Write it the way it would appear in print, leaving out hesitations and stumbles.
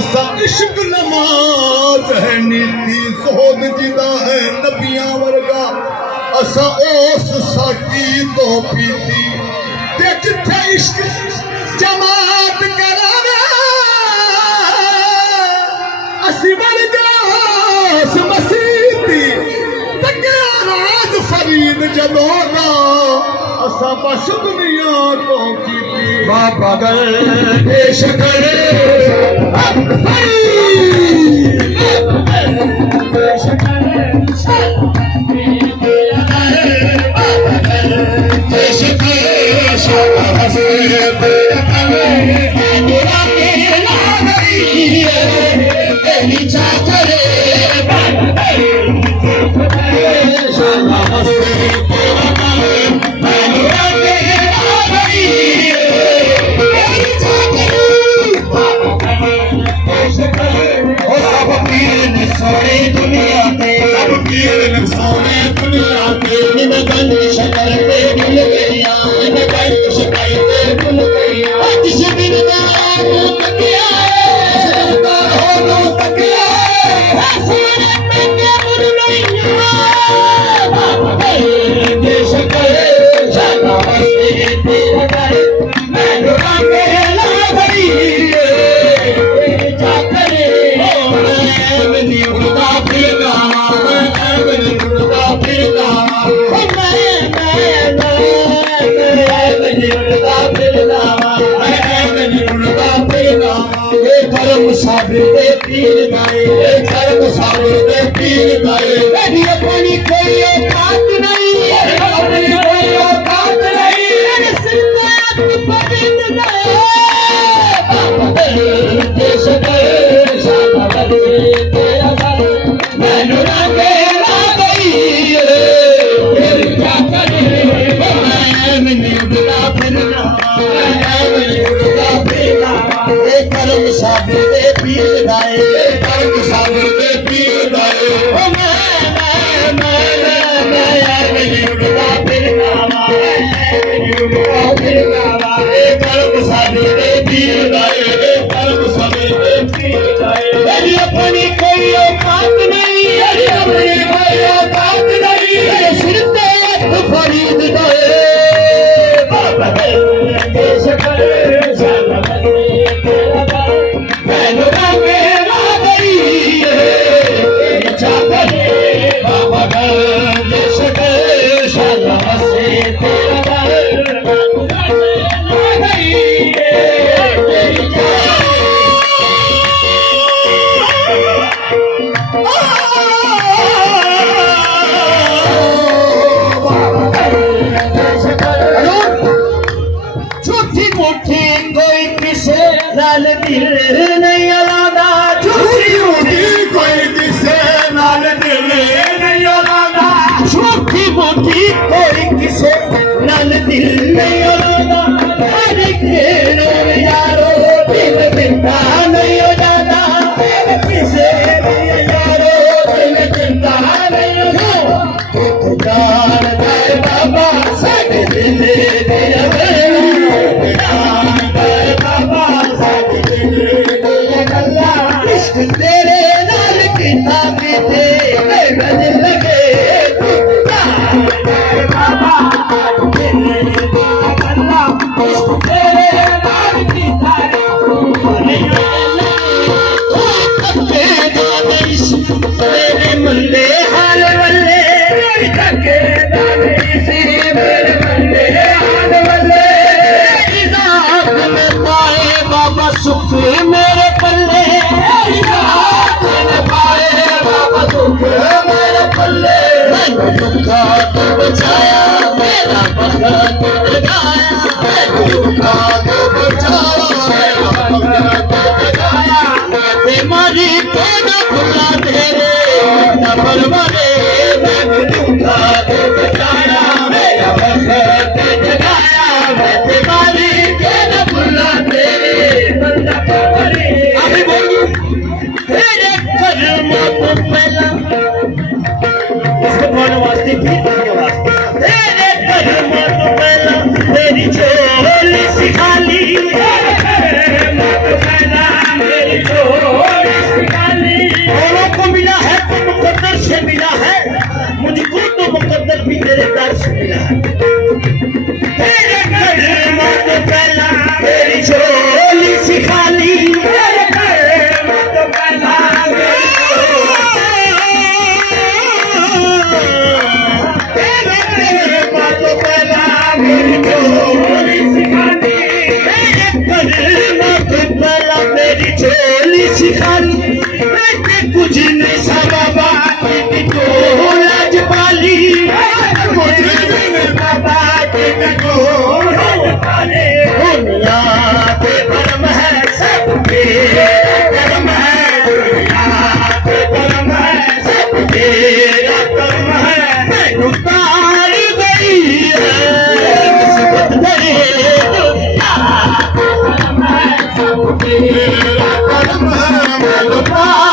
असा इश्क नमाज है नीति सोद जिदा है नबियां वर्गा असा उस साकी तो पीती ते जिथे इश्क जमात करावे असी बन जास मसीती तके राज फरीद जदों असा बस दुनिया तो कीती बाबा गल पेश करे पेश करे पेश करे शाबाश तेरा करे मेरा केला नहीं तेरी चाचरे शाबाश तेरा करे सोने दुनिया पे सब पीर सोने दुनिया पे निमगन शक्ल पे मिल गया निमगन शक्ल पे मिल गया जिस दिन ना तकिया सदा हो तकिया सोने पे क्या मुर नहीं बाबा देश करे जाना मस्ती तेरा करे मैं डरा के ला गई जा करे मुसाफिर पीर गाए मुसाफिर पीर गाए अपनी कोई औकात नहीं अपनी कोई औकात नहीं देश मुसाफिर पीर गाए मुसाफिर पीर गाए अपनी कोई औकात नहीं अपनी कोई औकात नहीं सिर्फ फरीद गए देश नाल दिल नहीं लादा झूठी झूठी कोई किसे नाल दिल नहीं लादा झूठी मोटी कोई किसे नाल दिल नहीं लादा हर केरो यारो दिल दिंदा नहीं हो जाता किसे यारो दिल दिंदा नहीं हो जाता जान दे बाबा साडे दिल दे तेरे नाल किता बीते बज लगे बाबा तेरे नाल किता तेरे मंदे हाल वल्ले तके मेरे मंदे हाल वल्ले में पाए बाबा सुख मेरे पल्ले मेरे पल्ले दुखा तो बचाया मेरा पल्ला तो बचाया दुखा तो बचाया मेरा पल्ला तो बचाया बीमारी तो न भुला तेरे न परवरे मैं दुखा तो बचाया मेरा पल्ला तो बचाया बीमारी तो न भुला तेरे बंदा परवरे अभी बोलूं तेरे कर्मों को पहला इसको बोलने वास्ते फिर बोलने वास्ते तेरे कर्मों को पहला तेरी झोली सिखा ली मेरी झोली मेरे दर्श मिला तेरे कदमों तो पहला मेरी झोली सिखा ली तेरे कदमों तो पहला मेरी झोली सिखा ली बेटे कुछ नहीं बाबा की तो लाज पाली बाबा की तो लाज पाले दुनिया पे कर्म है सबके कर्म है दुनिया पे कर्म है सबके कर्म है उतार गई है किस्मत तेरी दुनिया पे कर्म है सबके कर्म है